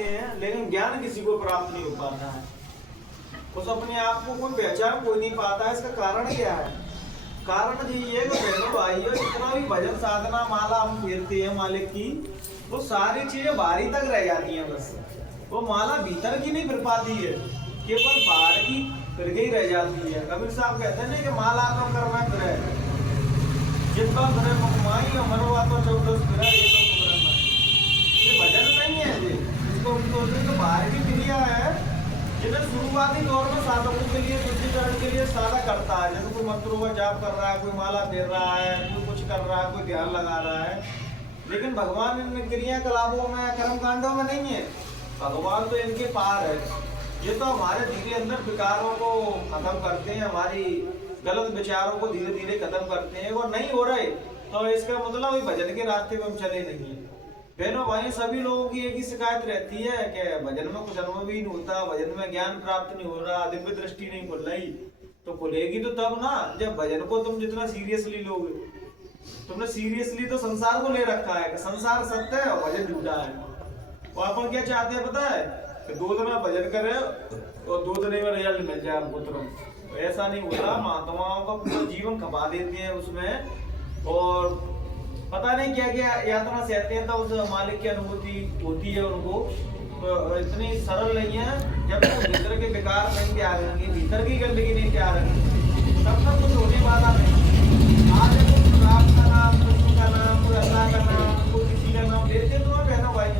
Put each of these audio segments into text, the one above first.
हैं, लेकिन ज्ञान किसी को प्राप्त नहीं हो पाता है। उस अपने आप को कोई पहचान कोई नहीं पाता है। इसका कारण क्या है? कारण यही है कि बहनों भाइयों, जितना भी भजन साधना माला हम फेरते हैं मालिक की, वो सारी चीजें बाहरी तक रह जाती हैं। बस वो माला भीतर की नहीं फिर पाती है, केवल बाहर की फिर ही रह जाती है। कबीर साहब कहते हैं कि माला तो करना फिर जितना फिर मकमाई मरवा तो चौदस फिर ये तो कुमरना। ये भजन नहीं है, ये इसको हम बोलते हैं तो बाहर की क्रिया है, जिन्हें शुरुआती दौर में साधकों के लिए शुद्धिकरण के लिए साधा करता है। जैसे कोई मंत्रों का जाप कर रहा है, कोई माला फेर रहा है, कोई कुछ कर रहा है, कोई ध्यान लगा रहा है। लेकिन भगवान इन क्रियाकलापों में कर्म कांडों में नहीं है। भगवान तो इनके पार है। ये तो हमारे धीरे अंदर विकारों को खत्म करते हैं, हमारी गलत विचारों को धीरे धीरे खत्म करते हैं। वो नहीं हो रहे तो इसका मतलब भजन के रास्ते में हम चले नहीं है। बहनों भाई, सभी लोगों की एक ही शिकायत रहती है कि भजन में कुछ अनुभव ही नहीं होता, भजन में ज्ञान प्राप्त नहीं हो रहा, दिव्य दृष्टि नहीं खुल रही। तो खुलेगी तो तब ना जब भजन को तुम जितना सीरियसली लोगे। तुमने सीरियसली तो संसार को ले रखा है कि संसार सत्य है और भजन झूठा है। और अपन क्या चाहते हैं पता है कि 2 दिन भजन करें और 2 दिन में रिजल्ट मिल जाए हमको तुरंत। तो ऐसा नहीं होता। महात्माओं का पूरा जीवन खपा देते हैं उसमें, और पता नहीं क्या क्या यातना सहते हैं, तो उस मालिक की अनुभूति होती है उनको। तो इतनी सरल नहीं है। जब तक भीतर के विकार नहीं त्यागेंगे, भीतर की गंदगी नहीं त्यागेंगे, तब तक कुछ होने वाला नहीं। आज कुछ राम का नाम, कृष्ण का नाम, कोई अल्लाह का नाम, कोई किसी का नाम लेते तो है बहनों भाई,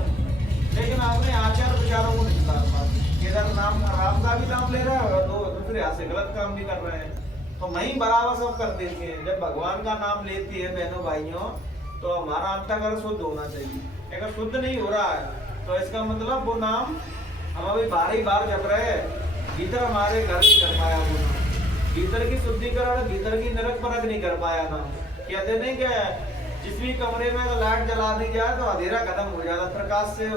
लेकिन आपने आचार विचारों को नहीं सुधार पाते। केदार नाम राम का भी नाम ले रहा है और दूसरे हाथ से गलत काम भी कर रहे हैं। तो वहीं बराबर सब कर देते हैं। जब भगवान का नाम लेती है बहनों भाइयों, तो हमारा अंतःकरण शुद्ध होना चाहिए। अगर शुद्ध नहीं हो रहा है तो इसका मतलब वो नाम हम अभी बार ही बार जप रहे हैं, भीतर हमारे घर नहीं कर पाया वो नाम। भीतर की शुद्धिकरण, भीतर की नरक परख नहीं कर पाया नाम। कहते नहीं कि जिस भी कमरे में लाइट जला दी जाए तो अंधेरा खत्म हो जाता, प्रकाश से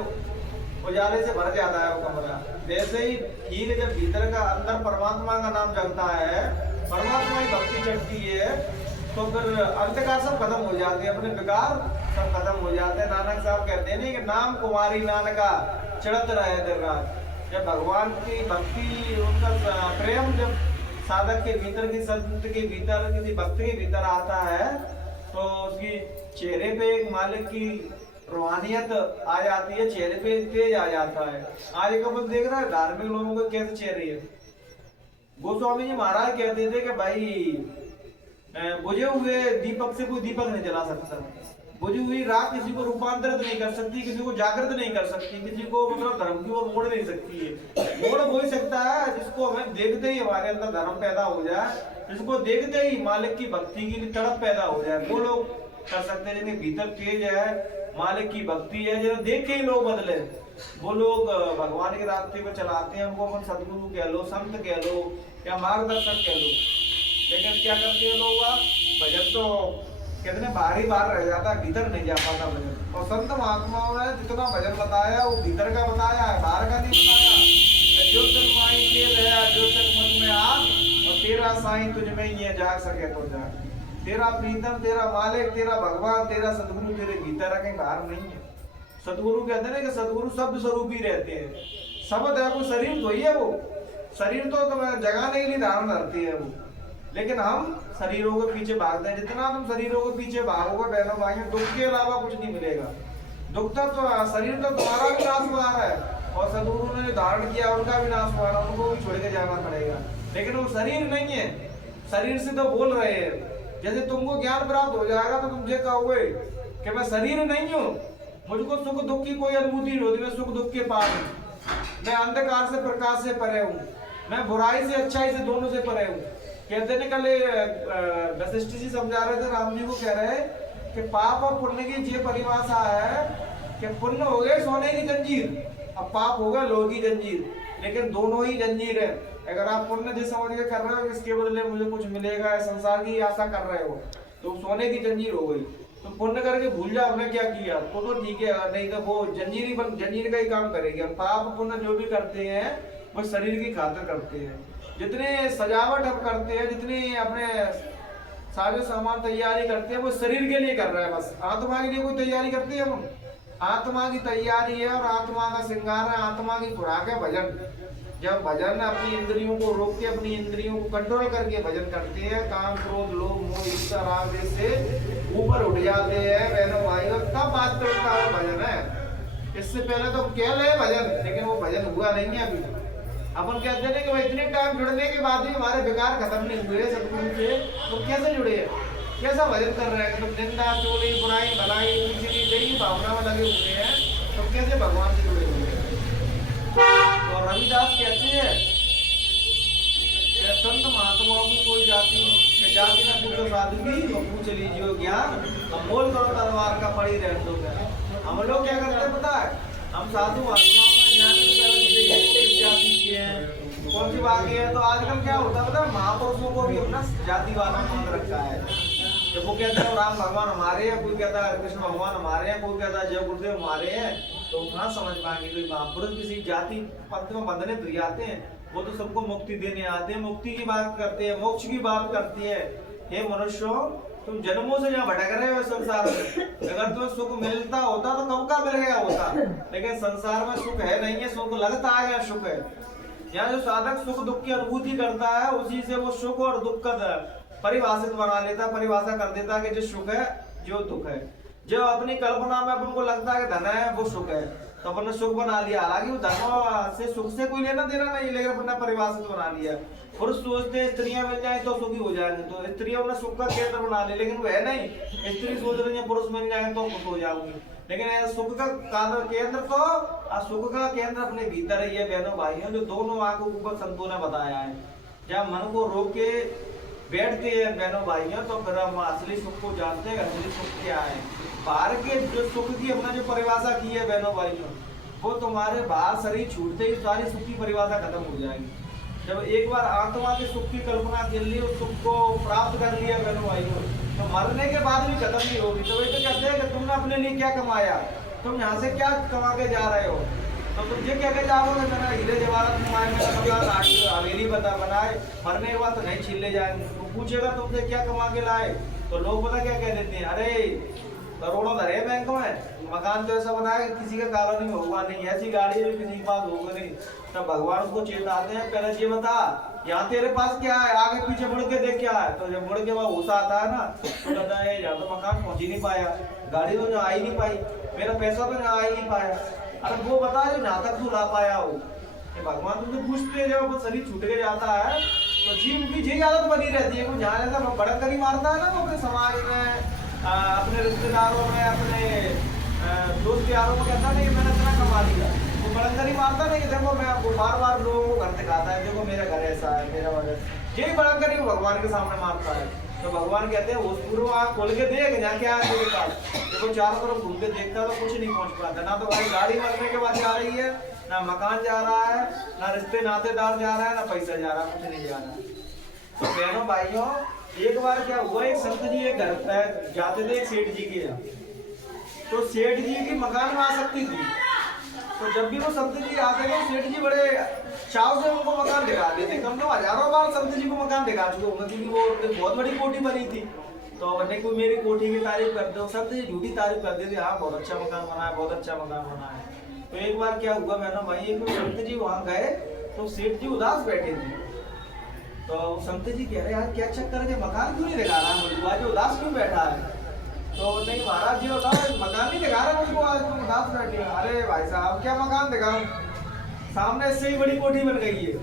उजाले से भर जाता है वो कमरा। वैसे ही ठीक, जब भीतर का अंदर परमात्मा का नाम जगता है, परमात्मा की भक्ति चढ़ती है, तो फिर अंधकार सब खत्म हो जाते हैं, अपने विकार सब खत्म हो जाते हैं। नानक साहब कहते हैं नहीं कि नाम कुमारी नानका चढ़त रहे दिन रात। जब भगवान की भक्ति, उनका प्रेम जब साधक के भीतर, की संत के भीतर, किसी भक्त के भीतर आता है, तो उसकी चेहरे पे एक मालिक की रूहानियत आ जाती है, चेहरे पे तेज आ जाता है। आज एक अपन देख रहा है धार्मिक लोगों को कैसे चेहरे है। गोस्वामी जी महाराज कहते थे कि भाई बुझे हुए दीपक से कोई दीपक नहीं जला सकता, बुझी हुई रात किसी को रूपांतरित नहीं कर सकती, किसी को जागृत नहीं कर सकती, किसी को मतलब धर्म की ओर मोड़ नहीं सकती है। मोड़ हो ही सकता है जिसको हमें देखते ही हमारे अंदर धर्म पैदा हो जाए, जिसको देखते ही मालिक की भक्ति की तड़प पैदा हो जाए, वो लोग कर सकते हैं। जिनके भीतर तेज है, मालिक की भक्ति है, जिन्हें देख के ही लोग बदले, वो लोग भगवान के रास्ते पर चलाते हैं। हमको अपन सदगुरु कह लो, संत कह लो या मार्गदर्शक कह लो। लेकिन क्या करते हैं लोग, भजन तो कितने बार ही बार रह जाता है, भीतर नहीं जा पाता भजन। और संत महात्माओं ने जितना भजन बताया वो भीतर का बताया है, बाहर का नहीं बताया। जो तन्माई के रहा, जो तक मन में आग, और तेरा साईं तुझ में ये जाग सके तो जाग। तेरा प्रीतम, तेरा मालिक, तेरा भगवान, तेरा सदगुरु तेरे भीतर है, कहीं बाहर नहीं है। सदगुरु कहते हैं कि सदगुरु शब्द स्वरूप ही रहते हैं। शब्द है, वो शरीर तो ही है, वो शरीर तो जगाने के लिए धारण करती है वो। लेकिन हम शरीरों के पीछे भागते हैं। जितना तुम शरीरों के पीछे भागोगे बहनों भाइयों, दुख के अलावा कुछ नहीं मिलेगा। दुख तो शरीर तो तुम्हारा भी नाशवान है, और सदगुरु ने धारण किया उनका भी नाशवान है, उनको भी छोड़ के जाना पड़ेगा। लेकिन वो शरीर नहीं है, शरीर से तो बोल रहे हैं। जैसे तुमको ज्ञान प्राप्त हो जाएगा तो तुम ये कहोगे कि मैं शरीर नहीं हूँ, मुझको सुख दुख की कोई अनुभूति नहीं होती, मैं सुख दुख के पार हूँ, मैं अंधकार से प्रकाश से परे हूँ, मैं बुराई से अच्छाई से दोनों से परे हूँ। कहते हैं कल वशिष्ठ जी समझा रहे थे, राम जी को कह रहे कि पाप और पुण्य की ये परिभाषा है कि पुण्य हो गए सोने की जंजीर और पाप हो गया लोहे की जंजीर, लेकिन दोनों ही जंजीर है। अगर आप पुण्य जो समझ के कर रहे हो इसके बदले मुझे कुछ मिलेगा, संसार की आशा कर रहे हो, तो सोने की जंजीर हो गई। तो पुण्य करके भूल जाओ हमने क्या किया, तो ठीक है, नहीं तो वो जंजीर का ही काम करेगी। पाप पुण्य जो भी करते हैं वो शरीर की खातिर करते हैं। जितने सजावट हम करते हैं, जितनी अपने साजो सामान तैयारी करते हैं, वो शरीर के लिए कर रहे हैं, बस आत्मा के लिए कोई तैयारी करते हैं हम। आत्मा की तैयारी है और आत्मा का श्रृंगार है, आत्मा की खुराक है भजन। जब भजन अपनी इंद्रियों को रोक के, अपनी इंद्रियों को कंट्रोल करके भजन करते हैं, काम क्रोध लोभ मोह ईर्ष्या राग से ऊपर उठ जाते हैं बहनों भाइयों, तब वास्तविकता में भजन है। इससे पहले तो कह रहे भजन, लेकिन वो भजन हुआ नहीं है अभी। अपन कहते हैं कि भाई इतने टाइम जुड़ने के बाद भी हमारे विकार खत्म नहीं हुए सतगुरु से, तो कैसे जुड़े हैं, कैसा भजन कर रहे हैं? तो निंदा चोरी बुराई भलाई ऊंची नीची भावना में लगे हुए हैं, तो कैसे भगवान से जुड़े हुए हैं? तो रविदास कहते हैं कि संत महात्माओं की कोई जाति न पूछो साधु की, तो पूछ लीजिए ज्ञान, मोल करो तलवार का पड़ी रह दो। हम लोग क्या करते हैं पता है? हम साधु महात्माओं में ज्ञान जाति की है, कौन सी बात है? तो आजकल क्या होता है पता है? महापुरुषों को भी अपना जाति वाला मान रखा है। जब वो कहते हैं राम भगवान हमारे हैं, कोई कहता है कृष्ण भगवान हमारे हैं, कोई कहता है जय गुरुदेव हमारे हैं, तो कहाँ समझ पाएंगे? कोई महापुरुष किसी जाति पंथ में बंधने तो आते हैं, वो तो सबको मुक्ति देने आते हैं, मुक्ति की बात करते हैं, मोक्ष की बात करती है। हे मनुष्यों, तुम जन्मों से यहाँ भटक रहे हो संसार में, अगर तुम्हें सुख मिलता होता तो कब का मिल गया होता, लेकिन संसार में सुख है नहीं है, सुख लगता है या सुख है। यहाँ जो साधक सुख दुख की अनुभूति करता है, उसी से वो सुख और दुख का परिभाषित बना लेता, परिभाषा कर देता कि जो सुख है जो दुख है। जो अपनी कल्पना में अपन को लगता है कि धन है वो सुख है, तो अपन ने सुख बना लिया। हालांकि वो धन से सुख से कोई लेना देना नहीं, लेकिन अपन ने परिभाषित बना लिया। पुरुष सोचते स्त्रियां मिल जाए तो सुखी हो जाएंगे, तो स्त्रियों ने सुख का केंद्र बना लिया, लेकिन वो है नहीं। स्त्री सोच रही है पुरुष मिल जाए तो खुश हो जाऊंगी, लेकिन सुख का केंद्र तो सुख का केंद्र अपने भीतर ही है बहनों भाइयों, जो दोनों आंखों के ऊपर संतों ने बताया है। जब मन को रोक के बैठते हैं बहनों भाइयों, तो फिर हम असली सुख को जानते हैं। असली सुख क्या है? बाहर के जो सुख की अपना जो परिभाषा की है बहनों भाइयों, वो तुम्हारे बाहर शरीर छूटते ही सारी सुख की परिभाषा खत्म हो जाएगी। जब एक बार आत्मा के सुख की कल्पना कर ली, उस सुख को प्राप्त कर लिया बहनों भाइयों, तो मरने के बाद भी खत्म नहीं होगी। तो वही तो कहते हैं कि तुमने अपने लिए क्या कमाया, तुम यहाँ से क्या कमा के जा रहे हो, तो तुम ये क्या कह जाओगे? मैंने हीरे जवाहरात कमाए, मेरा हवेली बनाए, मरने के बाद तो नहीं छीन ले जाएंगे। तो पूछेगा तुमसे क्या कमा के लाए, तो लोग पता क्या कह देते हैं? अरे करोड़ों धरे बैंक में, मकान तो ऐसा बनाया किसी का कॉलोनी में होगा नहीं, ऐसी गाड़ी भी किसी के पास होगा नहीं। तब भगवान उसको चेताते हैं, पहले ये बता यहाँ तेरे पास क्या है, आगे पीछे मुड़ के देख क्या है। तो जब मुड़ के वहाँ गुस्सा आता है ना, तो कहता है यहाँ तो मकान पहुंच ही नहीं पाया, गाड़ी तो आ ही नहीं पाई, मेरा पैसा तो यहाँ आ ही नहीं पाया। अरे वो बता जो जहाँ तक तू ला पाया हो। भगवान तुमसे पूछते हैं, जब शरीर छूट के जाता है तो जीव की यही आदत बनी रहती है। जहाँ जैसा बड़क करी मारता है ना, वो अपने समाज में, अपने रिश्तेदारों में, अपने दोस्त यारों में कहता नहीं मैंने इतना कमा लिया, वो बड़ंगरी मारता नहीं कि देखो मैं आपको बार बार लोगों को घर दिखाता है, देखो मेरा घर ऐसा है, मेरा वजह यही बड़ंगरी भगवान के सामने मारता है। तो भगवान कहते हैं उस पूर्व आँख खोल के देख जहाँ क्या है तेरे पास। देखो चारों तरफ घूम के देखता तो कुछ नहीं पहुंच पाता, ना तो भाई गाड़ी मरने के बाद जा रही है, ना मकान जा रहा है, ना रिश्ते नातेदार जा रहा है, ना पैसा जा रहा है, कुछ नहीं जा रहा है। तो बहनों भाइयों, एक बार क्या हुआ, एक संत जी एक घर पे जाते थे एक सेठ जी के यहाँ, तो सेठ जी की मकान में आसक्ति थी। तो जब भी वो संत जी आते थे, सेठ जी बड़े चाव से उनको मकान दिखा देते। कम से कम हजारों बार संत जी को मकान दिखा चुके होंगे, क्योंकि वो बहुत बड़ी कोठी बनी थी। तो मैंने कोई मेरी कोठी की तारीफ कर दो, संत जी झूठी तारीफ कर देते, हाँ बहुत अच्छा मकान बना है, बहुत अच्छा मकान बना है। तो एक बार क्या हुआ मैंने भाई, एक संत जी वहाँ गए तो सेठ जी उदास बैठे थे। तो संत जी कह रहे यार क्या चक्कर है, मकान क्यों नहीं दिखा रहा मुझको, आज उदास क्यों बैठा है? तो नहीं महाराज जी होता मकान नहीं दिखा रहा मुझको, आज तुम उदास बैठे। अरे भाई साहब क्या मकान दिखाऊं, सामने इससे ही बड़ी कोठी बन गई है।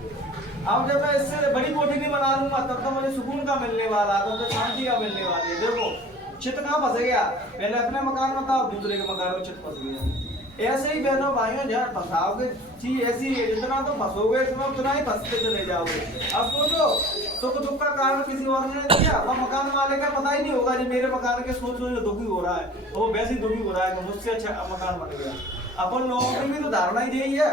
अब जब मैं इससे बड़ी कोठी नहीं बना लूंगा तब तो मुझे सुकून का मिलने वाला, तब तो शांति का मिलने वाली है। देखो चित्त कहाँ फंस गया, पहले अपने मकान में था, दूसरे के मकान में चित्त फंस गया। ऐसे ही बहनों भाइयों जहाँ फंसाओगे चीज ऐसी है, जितना तो फंसोगे इसमें उतना ही फंसते चले जाओगे। अब सोचो सुख दुख का कारण किसी और ने दिया, अब मकान वाले का पता ही नहीं होगा जी मेरे मकान के सोच सोच दुखी हो रहा है, वो वैसे ही दुखी हो रहा है कि मुझसे अच्छा मकान बन गया। अपन लोगों की भी तो धारणा ही यही है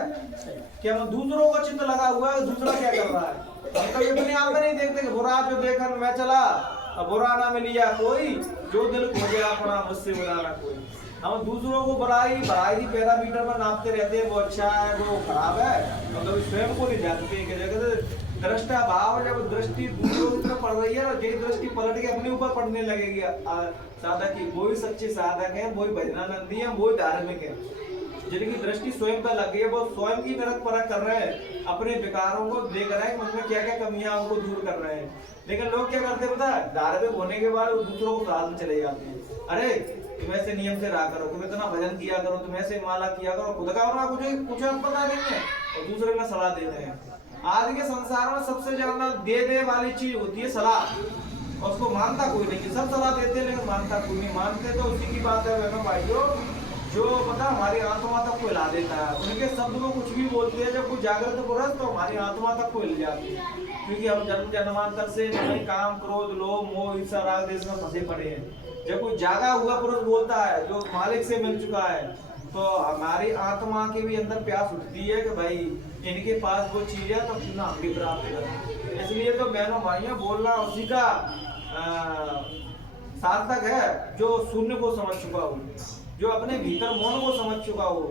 कि हम दूसरों का चित्त लगा हुआ है, दूसरा क्या कर रहा है। हम कभी अपने आप में नहीं देखते कि बुरा जो देखकर मैं चला, अब बुरा ना मिलिया कोई, जो दिल खोजे अपना मुझसे बुरा ना कोई। हम दूसरों को बड़ाई पैरामीटर पर नापते रहते हैं, वो अच्छा है वो खराब है, और कभी स्वयं को नहीं जानते कि दृष्टा भाव जब दृष्टि दूसरों की तरफ पड़ रही है और यही दृष्टि पलट के अपने ऊपर पड़ने लगेगी साधक की, वही सच्चे साधक है, वही भजनानंदी है, वही धार्मिक है। जिनकी दृष्टि स्वयं पर लगी है, वो स्वयं की तरफ परख कर रहे हैं, अपने विकारों को देख रहे हैं कि उनमें क्या क्या कमियां उनको दूर कर रहे हैं। लेकिन लोग क्या करते हैं पता है, धार्मिक होने के बाद दूसरों को साथ में चले जाते हैं। अरे तुम ऐसे नियम से रहा करो, तुम इतना भजन किया करो, तुम ऐसे माला किया करो, खुद का होना कुछ पता नहीं है और दूसरे का सलाह देते हैं। आज के संसार में सबसे ज्यादा दे वाली चीज होती है सलाह, और उसको मानता कोई नहीं। सब सलाह देते हैं लेकिन मानता कोई नहीं। मानते तो उसी की बात है बहनों भाइयों, जो पता हमारी आत्मा तक को हिला देता है। उनके शब्द को कुछ भी बोलते हैं, जब कोई जागृत पुरुष तो हमारी आत्मा तक को हिल जाती है, क्योंकि हम जन्म जन्मांतर से काम क्रोध लोभ मोह ईर्ष्या राग द्वेष में फंसे पड़े हैं। जब कोई जागा हुआ पुरुष बोलता है जो मालिक से मिल चुका है, तो हमारी आत्मा के भी अंदर प्यास उठती है कि भाई इनके पास वो चीज है तो क्यों हम भी प्राप्त करें। इसलिए तो बहनों भाइयों बोलना उसी का सार्थक है जो शून्य को समझ चुका हो, जो अपने भीतर मौन को समझ चुका हो।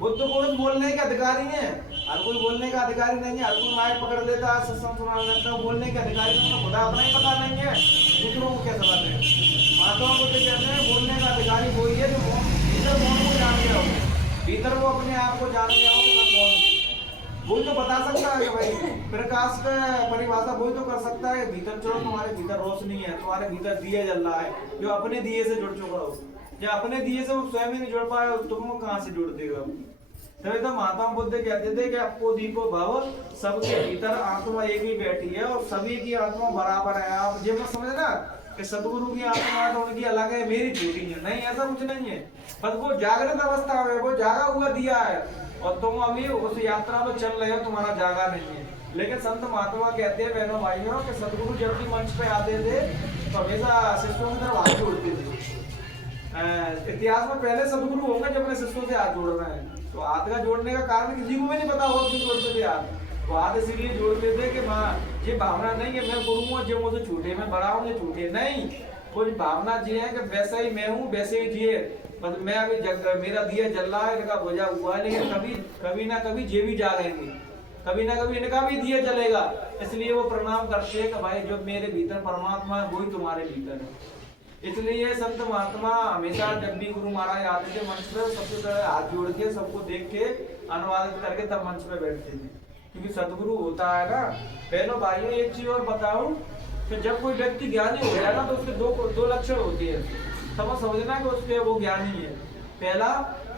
बुद्ध पुरुष बोलने के अधिकारी है, हर कोई बोलने का अधिकारी नहीं है। हर कोई माइक पकड़ लेता है, सत्संग सुना लेता है, बोलने के अधिकारी नहीं है। खुदा अपना ही पता नहीं है, दूसरों को क्या सलाह दें। महात्मा बुद्ध कहते हैं बोलने का अधिकारी वही है जो भीतर मौन को जान गया हो, भीतर वो अपने आप को जान गया हो कि मैं कौन हूँ। वही तो बता सकता है कि भाई प्रकाश का परिभाषा वही तो कर सकता है। भीतर चलो, तुम्हारे भीतर रोशनी है, तुम्हारे भीतर दिए जल रहा है, जो अपने दिए से जुड़ चुका हो। या अपने दिए से वो स्वयं ही नहीं जुड़ पाया, तुमको कहाँ से जुड़ देगा। तभी तो महात्मा बुद्ध कहते थे कि आपको दीपो भाव, सबके भीतर आत्मा एक ही बैठी है और सभी की आत्मा बराबर है। आप ये मत समझना कि सदगुरु की आत्मा तो उनकी अलग है, मेरी छोटी है, नहीं, ऐसा कुछ नहीं है। बस वो जागृत अवस्था में वो जागा हुआ दिया है और तुम अभी उस यात्रा में चल रहे हो, तुम्हारा जागा नहीं है। लेकिन संत महात्मा कहते हैं बहनों भाइयों कि सदगुरु जब भी मंच पे आते थे तो हमेशा शिष्यों की तरफ हाथ जोड़ते थे। इतिहास में पहले सदगुरु होंगे जब अपने शिष्यों से हाथ जोड़ रहे हैं। तो हाथ का जोड़ने का कारण किसी को भी नहीं पता होगा क्यों जोड़ते थे हाथ। तो हाथ इसीलिए जोड़ते थे कि माँ ये भावना नहीं है मैं गुरु हूँ, जो मुझे छूटे, मैं बड़ा हूँ, ये छूटे नहीं। कुछ भावना जी है कि वैसे ही मैं हूँ, वैसे ही जिए। मतलब मैं अभी मेरा दिया जल रहा है, इनका बुझा हुआ है, लेकिन कभी ना कभी ये भी जागेंगे, कभी ना कभी इनका भी दिया जलेगा। इसलिए वो प्रणाम करते हैं कि भाई जो मेरे भीतर परमात्मा है वही तुम्हारे भीतर है। इसलिए संत महात्मा हमेशा जब भी गुरु महाराज आते थे मंच पे, सबसे पहले हाथ जोड़ के सबको देख के अनुवादित करके तब मंच पे बैठते थे, क्योंकि सदगुरु होता है ना। बहनों भाइयों एक चीज और बताऊं कि जब कोई व्यक्ति ज्ञानी हो जाएगा तो उसके दो लक्षण होते हैं। समझना कि उसके वो ज्ञानी है। पहला,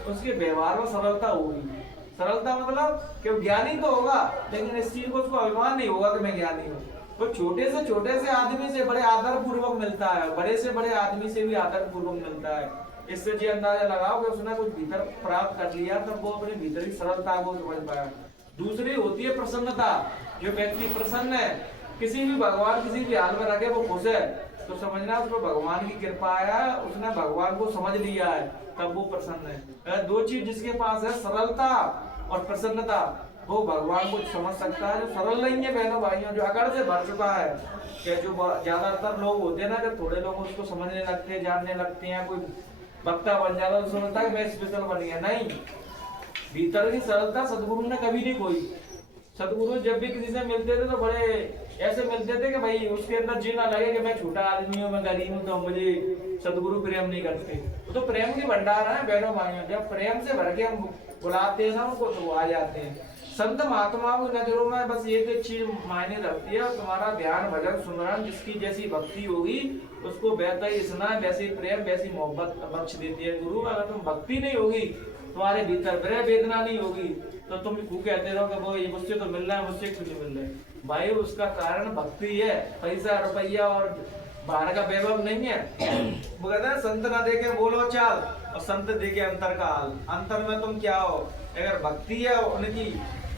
उसके व्यवहार में सरलता होगी। सरलता मतलब कि वो ज्ञानी तो होगा लेकिन इस चीज को उसको अभिमान नहीं होगा कि मैं ज्ञानी हूँ। वो छोटे से आदमी से बड़े आदर पूर्वक मिलता है, बड़े से बड़े आदमी से भी आदर पूर्वक मिलता है। इससे ये अंदाजा लगाओ कि उसने कुछ भीतर प्राप्त कर लिया तब वो अपने भीतर की सरलता को समझ पाया। दूसरी होती है प्रसन्नता। जो व्यक्ति प्रसन्न है, किसी भी भगवान किसी भी हाल में रखे वो खुश है, तो समझना उसको भगवान की कृपा है, उसने भगवान को समझ लिया है, तब वो प्रसन्न है। दो चीज जिसके पास है, सरलता और प्रसन्नता, वो भगवान को समझ सकता है। जो सरल नहीं है बहनों भाइयों, जो अकड़ से भर चुका है, कि जो ज्यादातर लोग होते हैं ना, जब थोड़े लोग उसको समझने लगते हैं, जानने लगते हैं, कोई वक्ता बन जाता है तो समझता है कि मैं स्पेशल बन गया। नहीं, भीतर की सरलता सदगुरु ने कभी नहीं खोई। सदगुरु जब भी किसी से मिलते थे तो बड़े ऐसे मिलते थे कि भाई उसके अंदर जी ना लगे कि मैं छोटा आदमी हूँ, मैं गरीब हूँ, तो मुझे सदगुरु प्रेम नहीं करते। वो तो प्रेम की भंडार है बहनों भाइयों। जब प्रेम से भर के हम बुलाते हैं ना उनको, तो वो आ जाते हैं। संत महात्माओं की नजरों में बस ये तो चीज मायने रखती है, तुम्हारा ध्यान भजन सुमरन जिसकी जैसी भक्ति होगी उसको वैसा ही स्नेह, वैसी प्रेम, वैसी मोहब्बत बख्श देती है गुरु। अगर तुम भक्ति नहीं होगी, तुम्हारे भीतर विरह वेदना नहीं होगी, तो तुम खूब कहते रहो कि वो ये मुझसे तो मिल रहा है, मुझसे क्यों नहीं मिल रहा है। भाई उसका कारण भक्ति है, पैसा रुपया और बाहर का वैभव नहीं है। वो कहते हैं संत ना देखे बोलो चाल और संत देखे अंतर का हाल। अंतर में तुम क्या हो? अगर भक्ति है उनकी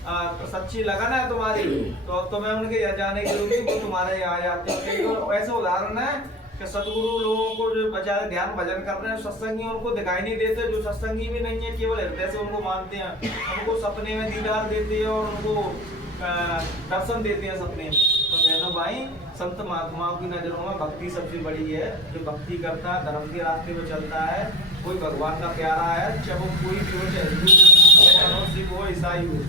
तो सच्ची लगन है तुम्हारी, तो अब तुम्हें उनके यहाँ जाने की जरूरत नहीं, वो तुम्हारे यहाँ जाते हैं। तो ऐसे उदाहरण है कि सदगुरु लोगों को जो बेचारे ध्यान भजन कर रहे हैं, सत्संगी उनको दिखाई नहीं देते। जो सत्संगी भी नहीं है, केवल हृदय से उनको मानते हैं, उनको सपने में दीदार देते हैं और उनको दर्शन देते हैं सपने में। तो बहनों भाई, संत महात्माओं की नजरों में भक्ति सबसे बड़ी है। जो भक्ति करता है, धर्म के रास्ते में चलता है, कोई भगवान का प्यारा है, चाहे वो कोई भी हो, चाहे हिंदू हो, सिख हो, ईसाई हो,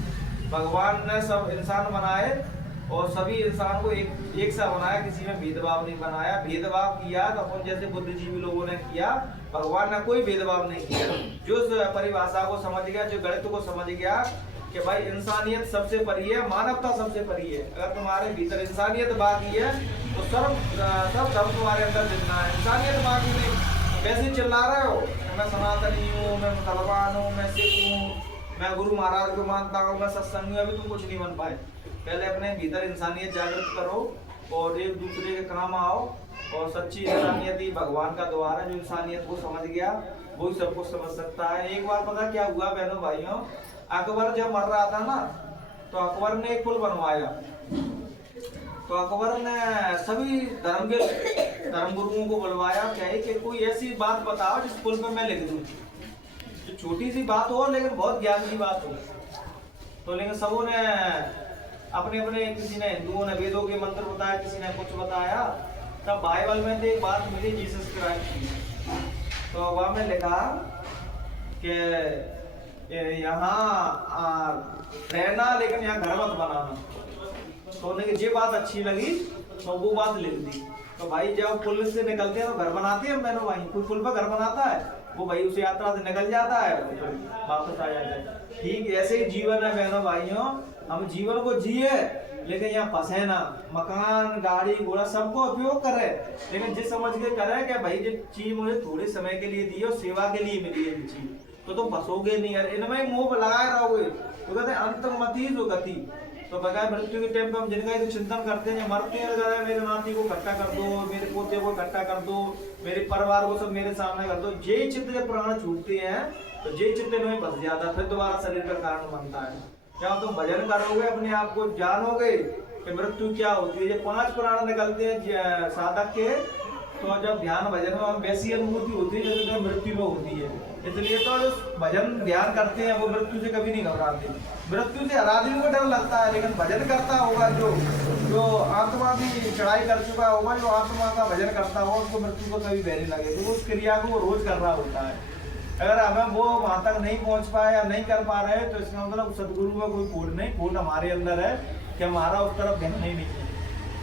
भगवान ने सब इंसान बनाए और सभी इंसान को एक सा बनाया, किसी में भेदभाव नहीं बनाया। भेदभाव किया तो अपन जैसे बुद्धिजीवी लोगों ने किया, भगवान ने कोई भेदभाव नहीं किया। जो परिभाषा को समझ गया, जो गणित को समझ गया कि भाई इंसानियत सबसे परी है, मानवता सबसे परी है। अगर तुम्हारे भीतर इंसानियत बाकी है तो सब धर्म तुम्हारे अंदर जितना है, इंसानियत बाकी नहीं। वैसे चिल्ला रहे हो मैं सनातनी हूँ, मैं मुसलमान हूँ, मैं सिख हूँ, मैं गुरु महाराज को मानता हूँ, मैं सत्संगी हूँ, अभी तुम कुछ नहीं बन पाए। पहले अपने भीतर इंसानियत जागृत करो और एक दूसरे के काम आओ। और सच्ची इंसानियत ही भगवान का द्वार है। जो इंसानियत को समझ गया वही सब कुछ समझ सकता है। एक बार पता क्या हुआ बहनों भाइयों, अकबर जब मर रहा था ना, तो अकबर ने एक पुल बनवाया। तो अकबर ने सभी धर्म गुरुओं को बुलवाया, कहे कि कोई ऐसी बात बताओ जिस पुल पर मैं लिख दूं, जो छोटी सी बात हो लेकिन बहुत ज्ञान की बात हो। तो लेकिन सबों ने अपने अपने, किसी ने हिंदुओं ने वेदों के मंत्र बताया, किसी ने कुछ बताया। तब बाइबल में तो एक बात मिली जीसस क्राइस्ट की। तो वह में लिखा कि यहाँ रहना लेकिन यहाँ घर मत बनाना। तो उन्हें ये बात अच्छी लगी तो वो बात लिख दी। तो भाई जब पुल से निकलते हैं तो घर बनाते हैं बहनों भाई, कोई पुल पर घर बनाता है, वो भाई उस यात्रा से निकल जाता है तो वापस आ जाता है। ठीक ऐसे ही जीवन है बहनों भाइयों, हम जीवन को जिए लेकिन यहाँ फंसे ना। मकान गाड़ी घोड़ा सबको उपयोग करे, लेकिन जिस समझ के करे कि भाई ये चीज मुझे थोड़े समय के लिए दी और सेवा के लिए मिली है चीज, तो तुम फंसोगे नहीं यार, इनमें मोह लगाए रहोगे। तो कहते हैं अंतर्मति जो गति। तो बगैर मृत्यु के टाइम पे हम जिनका तो चिंतन करते हैं, मरते हैं अगर मेरे नाती को इकट्ठा कर दो, मेरे पोते को इकट्ठा कर दो, मेरे परिवार को सब मेरे सामने कर दो। जे चित्त जब प्राण छूटते हैं तो जे चित्त में फंस जाता है, फिर दोबारा शरीर का कारण बनता है। क्या तुम भजन करोगे, अपने आप को जानोगे कि मृत्यु क्या होती है। ये 5 प्राण निकलते हैं साधक के, तो जब ध्यान भजन में वैसी अनुभूति होती है जैसे मृत्यु में होती है। इसलिए तो जो भजन ध्यान करते हैं वो मृत्यु से कभी नहीं घबराते। मृत्यु से हर आदमी को डर लगता है, लेकिन भजन करता होगा जो आत्मा की चढ़ाई कर चुका होगा, जो आत्मा का भजन करता होगा, उसको मृत्यु को कभी बैरी लगे। तो उस क्रिया को वो रोज कर रहा होता है। अगर हमें वो वहां तक नहीं पहुंच पाए या नहीं कर पा रहे तो इसका मतलब सदगुरु का कोई खोट नहीं, खोट हमारे अंदर है कि हमारा उस तरफ ध्यान ही नहीं है।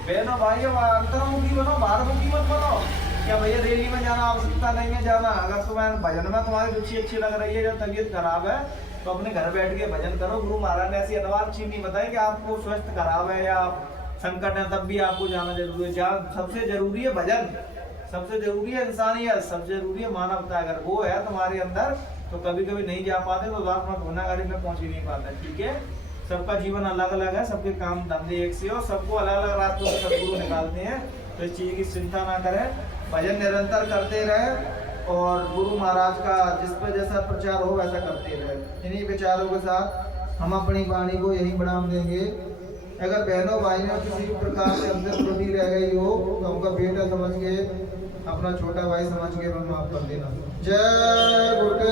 बहनों भाई अंतर्मुखी बनो, बाहरमुखी मत बनो। क्या भैया रैली में जाना आवश्यकता नहीं है जाना। अगर तुम्हें भजन में तुम्हारी रुचि अच्छी लग रही है, जब तबीयत खराब है तो अपने घर बैठ के भजन करो। गुरु महाराज ने ऐसी अनवार चीज नहीं बताई कि आपको स्वास्थ्य खराब है या संकट है तब भी आपको जाना जरूरी है। जहाँ सबसे जरूरी है भजन, सबसे जरूरी है इंसानियत, सबसे जरूरी है मानवता। अगर वो है तुम्हारे अंदर तो कभी कभी नहीं जा पाते तो उदास गुनाहगारी में पहुंच ही नहीं पाता। ठीक है, सबका जीवन अलग अलग है, सबके काम धंधे एक से और सबको अलग अलग रास्तों से सदगुरु निकालते हैं। तो इस चीज की चिंता ना करें, भजन निरंतर करते रहे और गुरु महाराज का जिस पर जैसा प्रचार हो वैसा करते रहे। इन्हीं विचारों के साथ हम अपनी वाणी को यही बढ़ाम देंगे। अगर बहनों भाइयों किसी प्रकार से हमसे त्रुटि रह गई हो तो हमका बेटा समझ के, अपना छोटा भाई समझ के माफ कर देना। जय गुरुदेव।